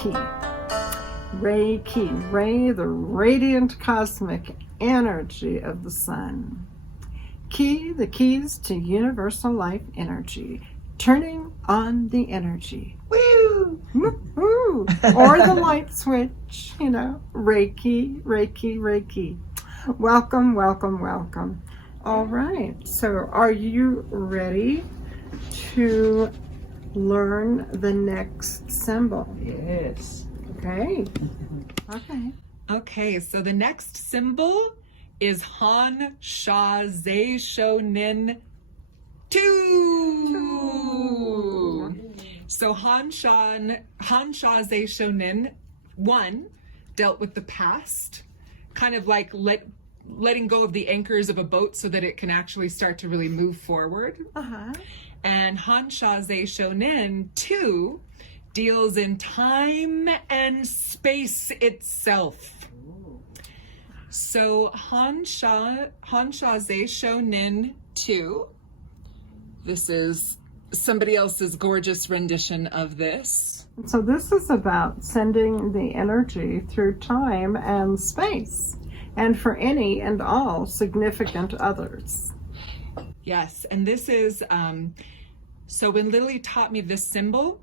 Reiki. Reiki, Ray, the radiant cosmic energy of the sun. Ki, the keys to universal life energy. Turning on the energy. Woo! Woo-hoo! Or the light switch, Reiki, Reiki, Reiki. Welcome, welcome, welcome. All right, so are you ready to learn the next symbol? Yes. Okay. Okay, so the next symbol is Hon Sha Sho Nen 2. So Hon Sha Sho Nen 1 dealt with the past, kind of like letting go of the anchors of a boat so that it can actually start to really move forward. And Hon Sha Sho Nen 2 deals in time and space itself. So Hon Sha Sho Nen 2, this is somebody else's gorgeous rendition of this. So this is about sending the energy through time and space, and for any and all significant others. Yes, and this is, so when Lilli taught me this symbol,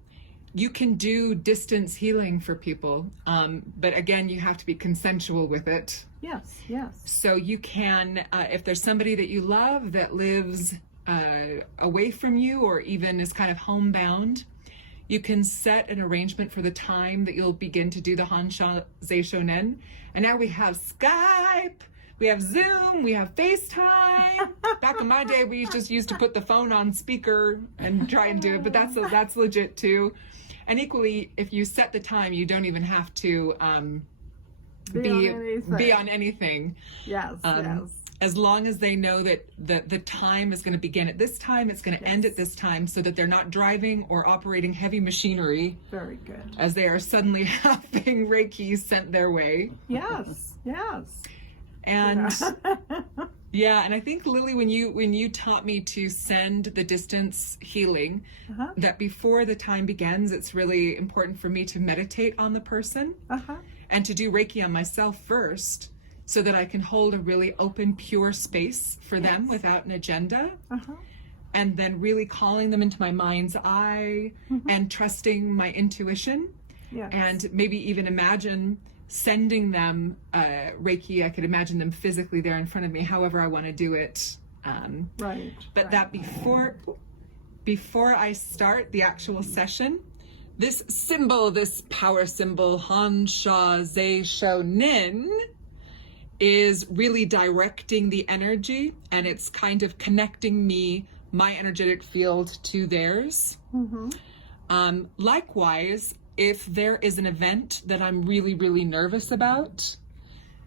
you can do distance healing for people, but again, you have to be consensual with it. Yes. So you can, if there's somebody that you love that lives away from you or even is kind of homebound, you can set an arrangement for the time that you'll begin to do the Hon Sha Sho Nen. And now we have Skype, we have Zoom, we have FaceTime. Back in my day, we just used to put the phone on speaker and try and do it, but that's legit too. And equally, if you set the time, you don't even have to be on anything. Yes. As long as they know that the time is going to begin at this time, it's going to end at this time, so that they're not driving or operating heavy machinery. Very good. As they are suddenly having Reiki sent their way. Yes. And yeah, and I think Lilli, when you taught me to send the distance healing, that before the time begins, it's really important for me to meditate on the person and to do Reiki on myself first, so that I can hold a really open, pure space for them without an agenda. And then really calling them into my mind's eye and trusting my intuition. And maybe even imagine sending them Reiki. I could imagine them physically there in front of me, however I want to do it. But that before I start the actual session, this symbol, this power symbol, Hon Sha Sho Nen, is really directing the energy, and it's kind of connecting my energetic field to theirs. Likewise, if there is an event that I'm really, really nervous about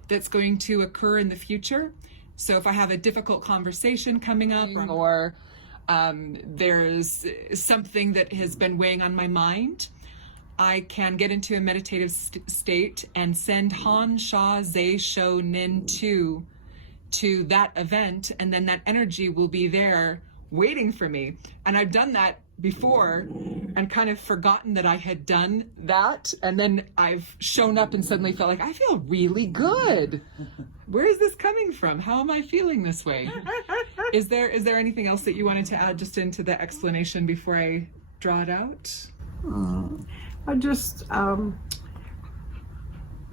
that's going to occur in the future, so if I have a difficult conversation coming up, or there's something that has been weighing on my mind, I can get into a meditative state and send Hon Sha Sho Nen 2 to that event, and then that energy will be there waiting for me. And I've done that before and kind of forgotten that I had done that, and then I've shown up and suddenly felt like I feel really good. Where is this coming from? How am I feeling this way? Is there anything else that you wanted to add just into the explanation before I draw it out? I just,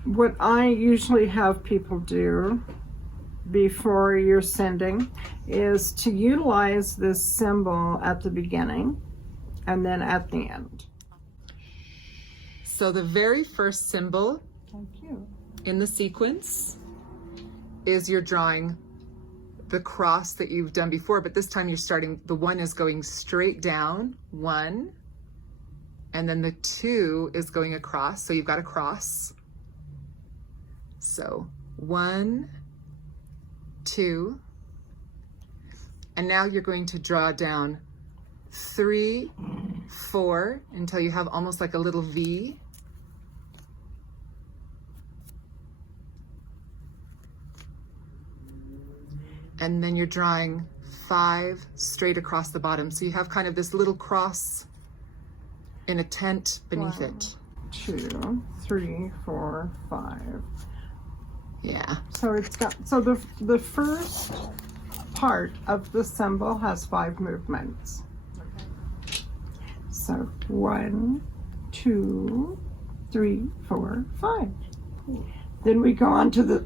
what I usually have people do before you're sending is to utilize this symbol at the beginning and then at the end. So the very first symbol in the sequence is you're drawing the cross that you've done before, but this time you're starting, the 1 is going straight down, 1, and then the 2 is going across, so you've got a cross. So 1, 2, and now you're going to draw down 3, 4 until you have almost like a little V. And then you're drawing 5 straight across the bottom. So you have kind of this little cross in a tent beneath it. 2, 3, 4, 5. Yeah. So it's got, so the first part of the symbol has 5 movements. Okay. So 1, 2, 3, 4, 5. Then we go on to the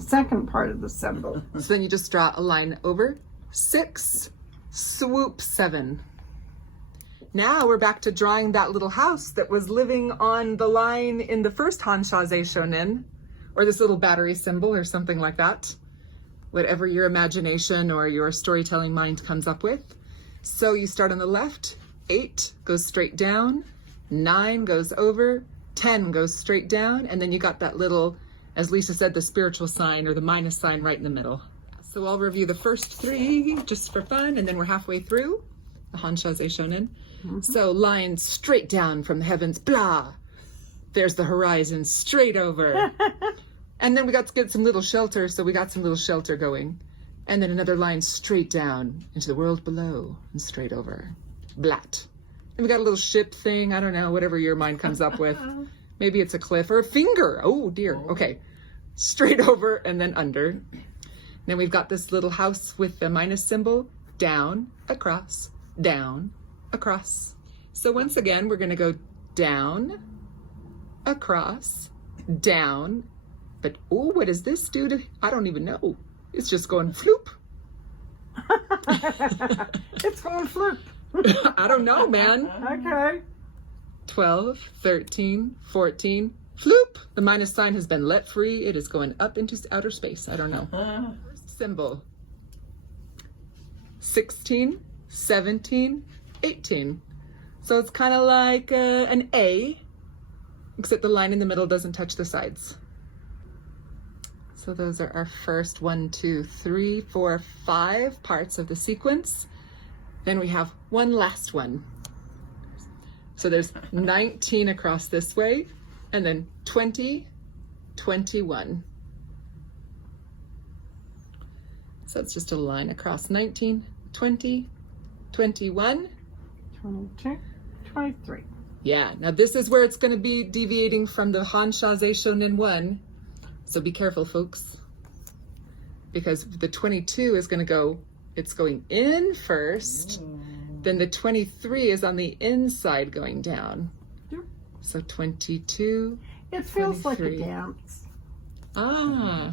second part of the symbol. So then you just draw a line over 6, swoop 7. Now we're back to drawing that little house that was living on the line in the first Hon Sha Sho Nen, or this little battery symbol or something like that. Whatever your imagination or your storytelling mind comes up with. So you start on the left, 8 goes straight down, 9 goes over, 10 goes straight down, and then you got that little, as Lisa said, the spiritual sign or the minus sign right in the middle. So I'll review the first 3 just for fun, and then we're halfway through the Hon Sha Sho Nen. So line straight down from the heavens, blah. There's the horizon straight over. And then we got to get some little shelter, so we got some little shelter going. And then another line straight down into the world below and straight over. Blat. And we got a little ship thing, I don't know, whatever your mind comes up with. Maybe it's a cliff or a finger. Oh dear, okay. Straight over and then under. Then we've got this little house with the minus symbol, down, across, across. So once again, we're gonna go down, across, down. But, oh, what does this do to, I don't even know. It's just going floop. It's going floop. I don't know, man. Okay. 12, 13, 14, floop. The minus sign has been let free. It is going up into outer space. I don't know. First symbol. 16, 17, 18. So it's kind of like an A, except the line in the middle doesn't touch the sides. So those are our first 1, 2, 3, 4, 5 parts of the sequence. Then we have one last one. So there's 19 across this way, and then 20, 21. So it's just a line across 19, 20, 21. 22, 23. Yeah, now this is where it's going to be deviating from the Hon Sha Sho Nen 1. So be careful, folks, because the 22 is going to go, it's going in first, then the 23 is on the inside going down. Yeah. So 22, It feels 23. like a dance. Ah.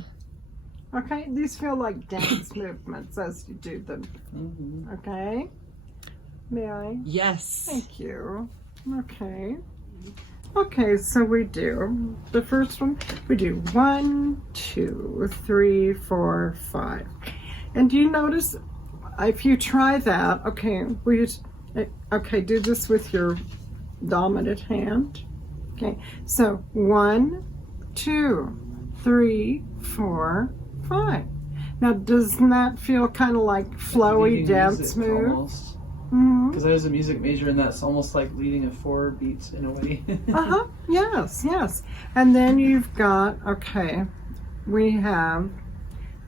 Okay, these feel like dance movements as you do them. Okay, may I? Yes. Thank you. Okay. Okay, so we do the first one. We do 1, 2, 3, 4, 5. And do you notice if you try that? Okay, do this with your dominant hand. Okay, so 1, 2, 3, 4, 5. Now, doesn't that feel kind of like flowy dance move? Because I was a music major, and that's almost like leading a 4 beats in a way. Yes, yes. And then you've got, okay, we have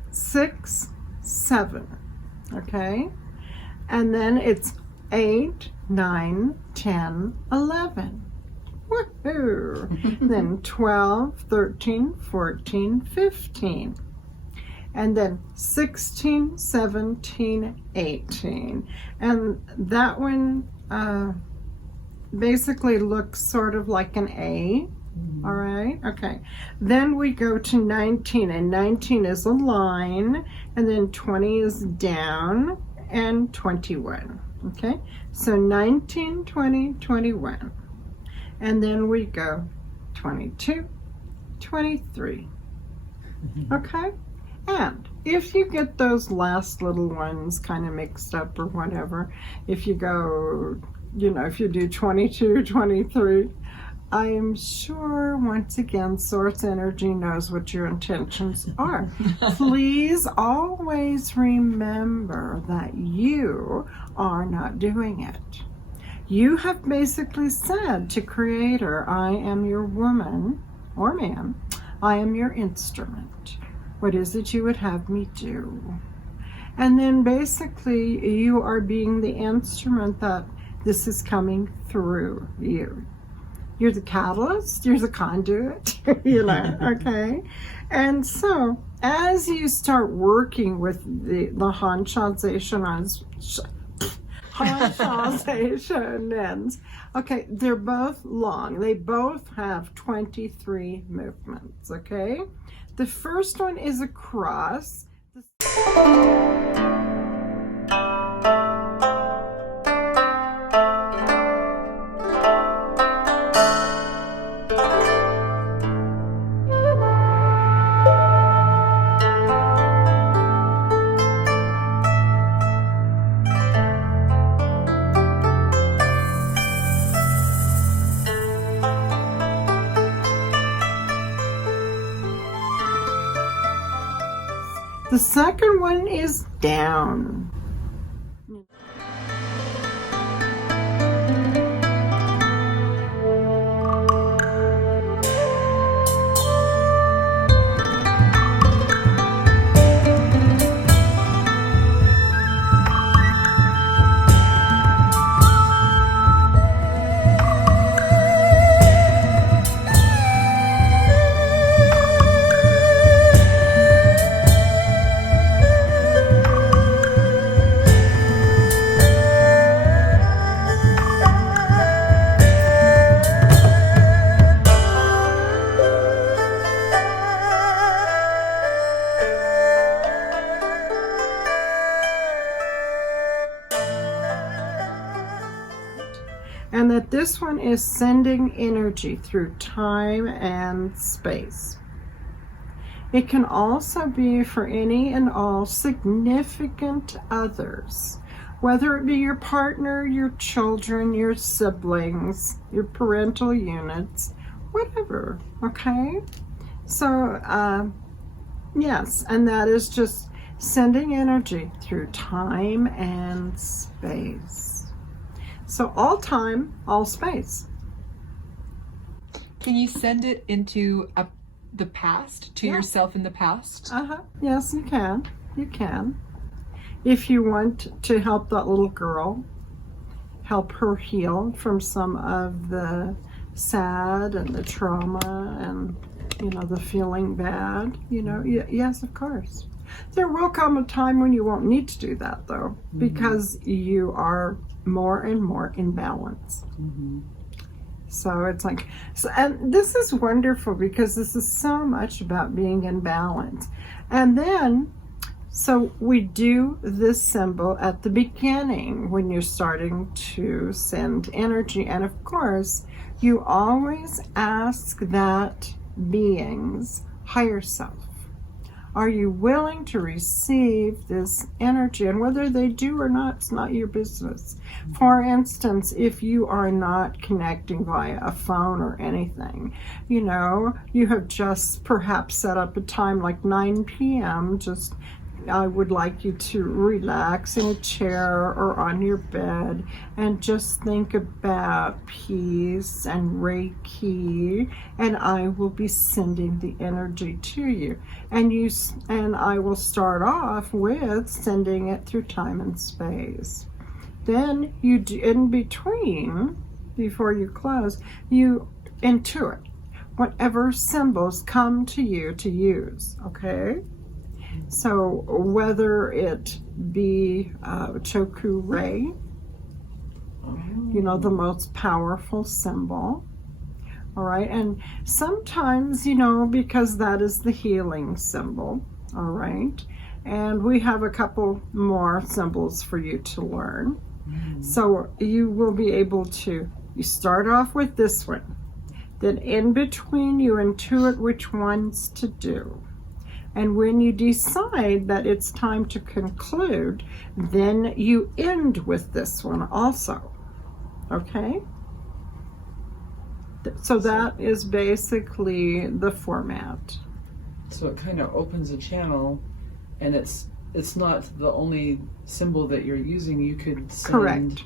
6, 7, okay? And then it's 8, 9, 10, 11. Woohoo! Then 12, 13, 14, 15. And then 16, 17, 18. And that one basically looks sort of like an A. All right, okay. Then we go to 19, and 19 is a line, and then 20 is down, and 21. Okay, so 19, 20, 21. And then we go 22, 23. Okay? And if you get those last little ones kind of mixed up or whatever, if you go, if you do 22, 23, I am sure, once again, Source Energy knows what your intentions are. Please always remember that you are not doing it. You have basically said to Creator, I am your woman or man. I am your instrument. What is it you would have me do? And then basically you are being the instrument that this is coming through you. You're the catalyst, you're the conduit, okay? And so, as you start working with the Hon Sha Sho Nens, okay, they're both long. They both have 23 movements, okay? The first one is a cross. The second one is down. And that this one is sending energy through time and space. It can also be for any and all significant others, whether it be your partner, your children, your siblings, your parental units, whatever, okay? So, yes, and that is just sending energy through time and space. So all time, all space. Can you send it into the past, to yourself in the past? Yes, you can. You can. If you want to help that little girl, help her heal from some of the sad and the trauma and, the feeling bad, yes, of course. There will come a time when you won't need to do that, though, because you are more and more in balance. So it's like, and this is wonderful because this is so much about being in balance. And then, so we do this symbol at the beginning when you're starting to send energy. And of course, you always ask that being's higher self, are you willing to receive this energy? And whether they do or not, it's not your business. For instance, if you are not connecting via a phone or anything, you have just perhaps set up a time like 9 p.m., I would like you to relax in a chair or on your bed and just think about peace and Reiki, and I will be sending the energy to you. And I will start off with sending it through time and space. Then you do, in between, before you close, you intuit whatever symbols come to you to use, okay? So whether it be Choku Rei, the most powerful symbol, all right? And sometimes, because that is the healing symbol, all right? And we have a couple more symbols for you to learn. So you will be able to, you start off with this one, then in between you intuit which ones to do. And when you decide that it's time to conclude, then you end with this one also, okay? So that is basically the format. So it kind of opens a channel, and it's not the only symbol that you're using. You could send Correct.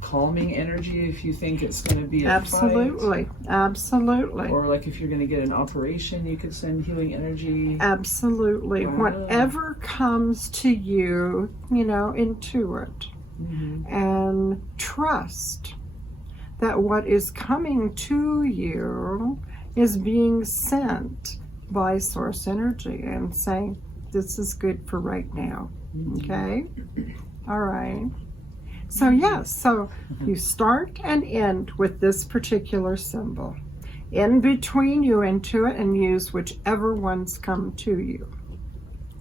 Calming energy if you think it's going to be a Absolutely, fight. Absolutely. Or like if you're going to get an operation, you could send healing energy. Absolutely. Wow. Whatever comes to you, intuit and trust that what is coming to you is being sent by source energy and saying, this is good for right now. Okay? All right. So yes, so you start and end with this particular symbol. In between, you intuit and use whichever ones come to you.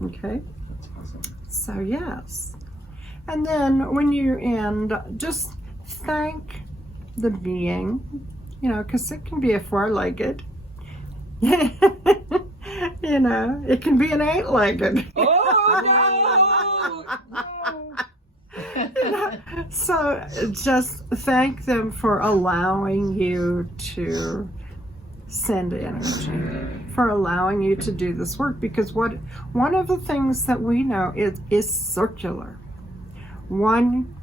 Okay? That's awesome. So yes. And then when you end, just thank the being, you know, because it can be a four-legged. You know, it can be an eight-legged. Oh no! You know, so just thank them for allowing you to send energy, for allowing you to do this work, because one of the things that we know is circular. One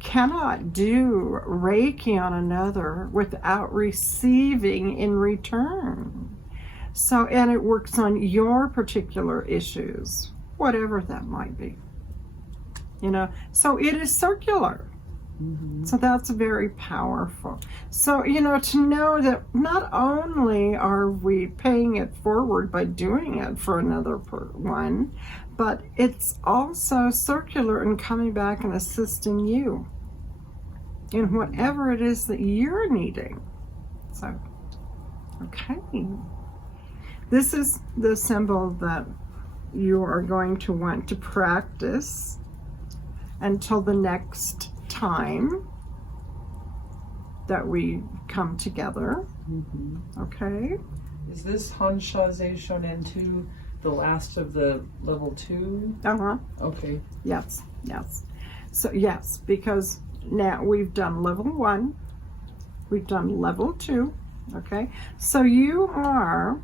cannot do Reiki on another without receiving in return. So, and it works on your particular issues, whatever that might be. You know, so it is circular. So that's very powerful. So, you know, to know that not only are we paying it forward by doing it for another one, but it's also circular and coming back and assisting you in whatever it is that you're needing. So, okay. This is the symbol that you are going to want to practice until the next time that we come together. Okay? Is this Hon Sha Sho Nen 2 the last of the level 2? Uh-huh. Okay. Yes, yes. So yes, because now we've done level 1, we've done level 2, okay? So you are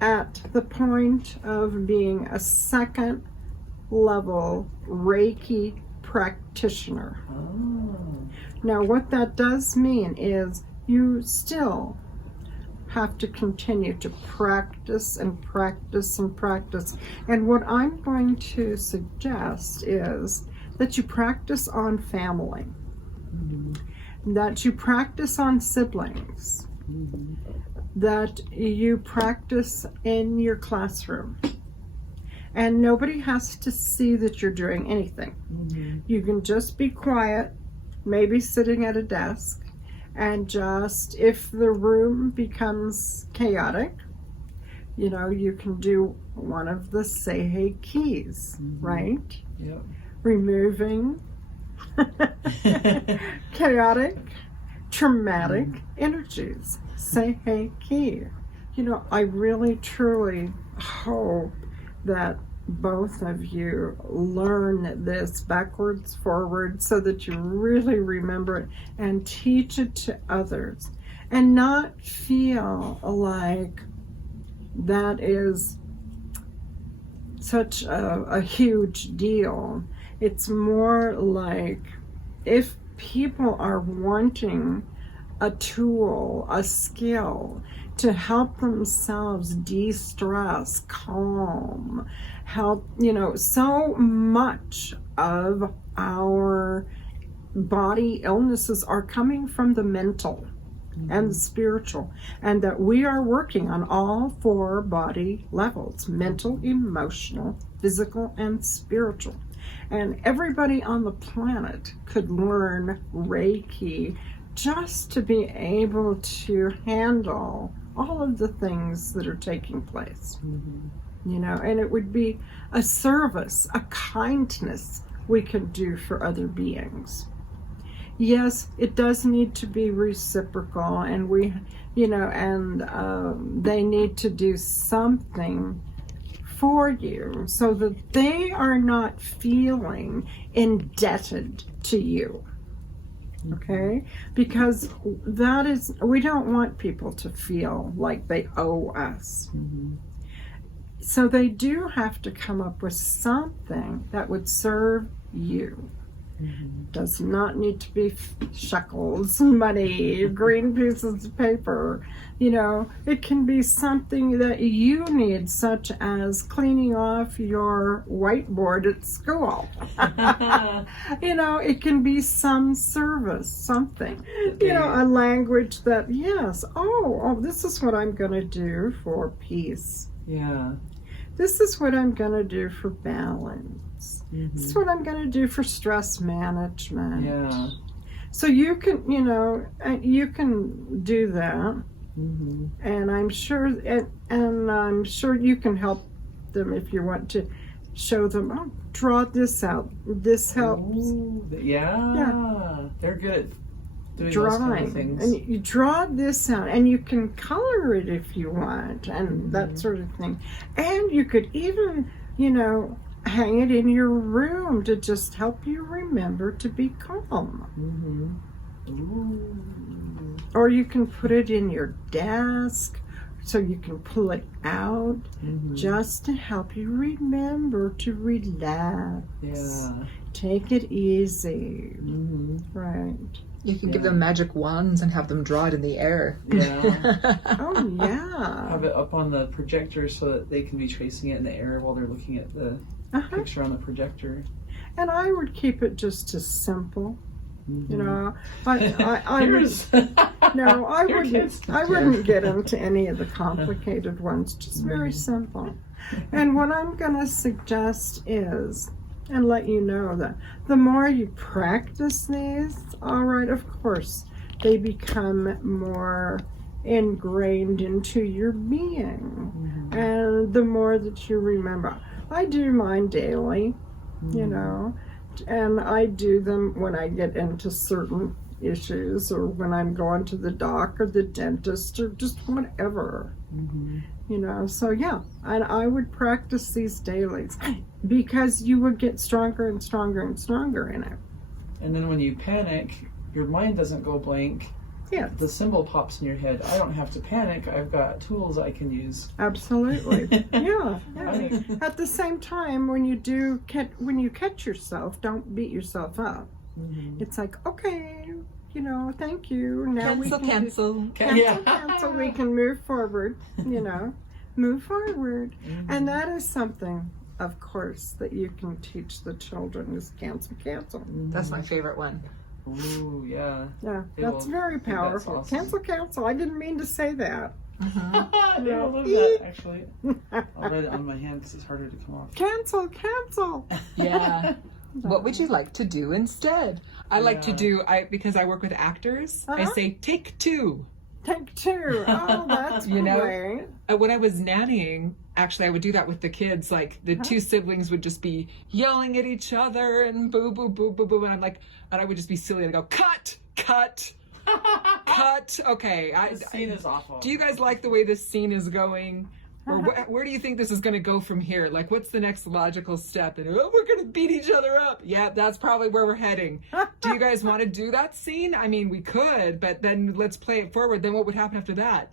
at the point of being a second level Reiki practitioner. Oh. Now what that does mean is you still have to continue to practice and practice and practice. And what I'm going to suggest is that you practice on family, that you practice on siblings, that you practice in your classroom. And nobody has to see that you're doing anything. You can just be quiet, maybe sitting at a desk, and just, if the room becomes chaotic, you know, you can do one of the Seihei keys, right? Yep. Removing chaotic, traumatic energies. Seihei key. You know, I really, truly hope that both of you learn this backwards, forward, so that you really remember it and teach it to others, and not feel like that is such a huge deal. It's more like, if people are wanting a tool, a skill to help themselves de-stress, calm, help, you know, so much of our body illnesses are coming from the mental and the spiritual, and that we are working on all 4 body levels: mental, emotional, physical, and spiritual. And everybody on the planet could learn Reiki just to be able to handle all of the things that are taking place. You know, and it would be a service, a kindness we could do for other beings. Yes, it does need to be reciprocal, and we, you know, and they need to do something for you so that they are not feeling indebted to you. Okay? Because that is, we don't want people to feel like they owe us. So they do have to come up with something that would serve you. Does not need to be shekels, money, green pieces of paper. You know, it can be something that you need, such as cleaning off your whiteboard at school. You know, it can be some service, something. You know, a language that, yes, oh, this is what I'm going to do for peace. Yeah. This is what I'm going to do for balance. This is what I'm going to do for stress management. Yeah. So you can, you know, you can do that. And I'm sure, and I'm sure you can help them if you want to show them, oh, draw this out. This helps. Ooh, yeah. They're good at doing drawing. those kind of things. And you draw this out, and you can color it if you want, and that sort of thing. And you could even, you know, hang it in your room to just help you remember to be calm. Or you can put it in your desk so you can pull it out just to help you remember to relax. Yeah. Take it easy. Right. You can give them magic wands and have them draw it in the air. Yeah. Oh, yeah. Have it up on the projector so that they can be tracing it in the air while they're looking at the picture on the projector. And I would keep it just as simple. You know, I wouldn't get into any of the complicated ones, just very simple. And what I'm going to suggest is, and let you know that the more you practice these, all right, of course, they become more ingrained into your being. And the more that you remember, I do mine daily, you know. And I do them when I get into certain issues or when I'm going to the doc or the dentist or just whatever. You know, so yeah, and I would practice these dailies because you would get stronger and stronger and stronger in it. And then when you panic, your mind doesn't go blank. Yeah. The symbol pops in your head. I don't have to panic. I've got tools I can use. Absolutely. Yeah. At the same time, when you catch yourself, don't beat yourself up. It's like, okay, you know, thank you. Now cancel. We can move forward. You know, move forward, and that is something, of course, that you can teach the children is cancel. That's my favorite one. Ooh, yeah. Yeah, that's very powerful. That's awesome. Cancel. I didn't mean to say that. I love that, actually. I'll write it on my hand because it's harder to come off. Cancel. Yeah. What would you like to do instead? I like to do, because I work with actors, I say, take two. Take two. Oh, that's you know, great. When I was nannying, actually, I would do that with the kids. Like, the two siblings would just be yelling at each other and boo, boo, boo, boo, boo. And I'm like, and I would just be silly and go, cut. Okay. The scene is awful. Do you guys like the way this scene is going? Or where do you think this is going to go from here? Like, what's the next logical step? And we're going to beat each other up. Yeah, that's probably where we're heading. Do you guys want to do that scene? I mean, we could, but then let's play it forward. Then what would happen after that?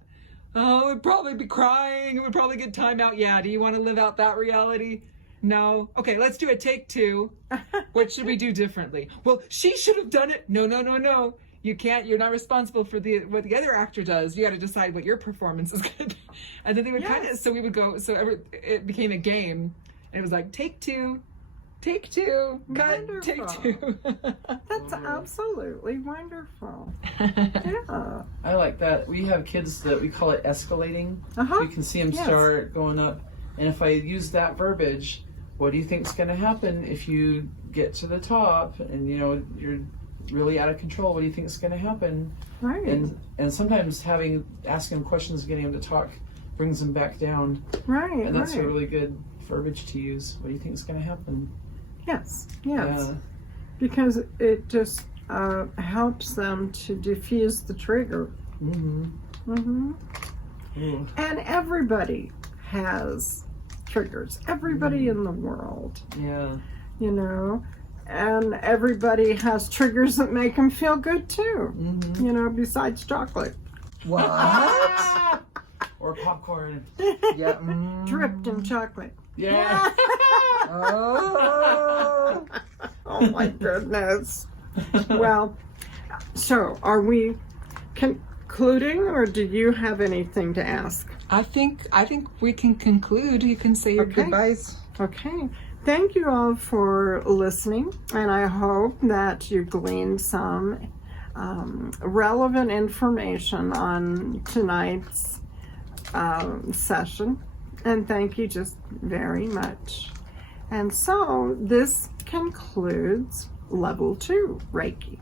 Oh, we'd probably be crying. It would probably get time out. Yeah, do you want to live out that reality? No. Okay, let's do a take two. What should we do differently? Well, she should have done it. No. You can't, you're not responsible for what the other actor does. You got to decide what your performance is going to be. And then they would so we would go, it became a game. And it was like, take two, cut, take two. That's absolutely wonderful. Yeah. I like that. We have kids that we call it escalating. You can see them start going up. And if I use that verbiage, what do you think's going to happen if you get to the top and, you know, you're really out of control? What do you think is going to happen? Right. And sometimes asking them questions, getting them to talk, brings them back down. Right. And that's a really good verbiage to use. What do you think is going to happen? Yes. Yeah. Because it just helps them to diffuse the trigger. And everybody has triggers. Everybody in the world. Yeah. You know. And everybody has triggers that make them feel good too. You know, besides chocolate. What? Or popcorn. Yeah. Dripped in chocolate. Yeah. Oh Oh my goodness. Well, so are we concluding, or do you have anything to ask? I think we can conclude. You can say your goodbyes. Okay. Thank you all for listening, and I hope that you gleaned some relevant information on tonight's session. And thank you just very much. And so this concludes Level 2 Reiki.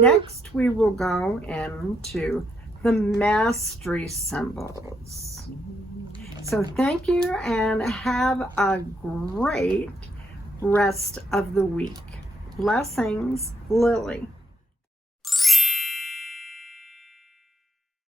Next, we will go into the mastery symbols. So thank you and have a great rest of the week. Blessings, Lilli.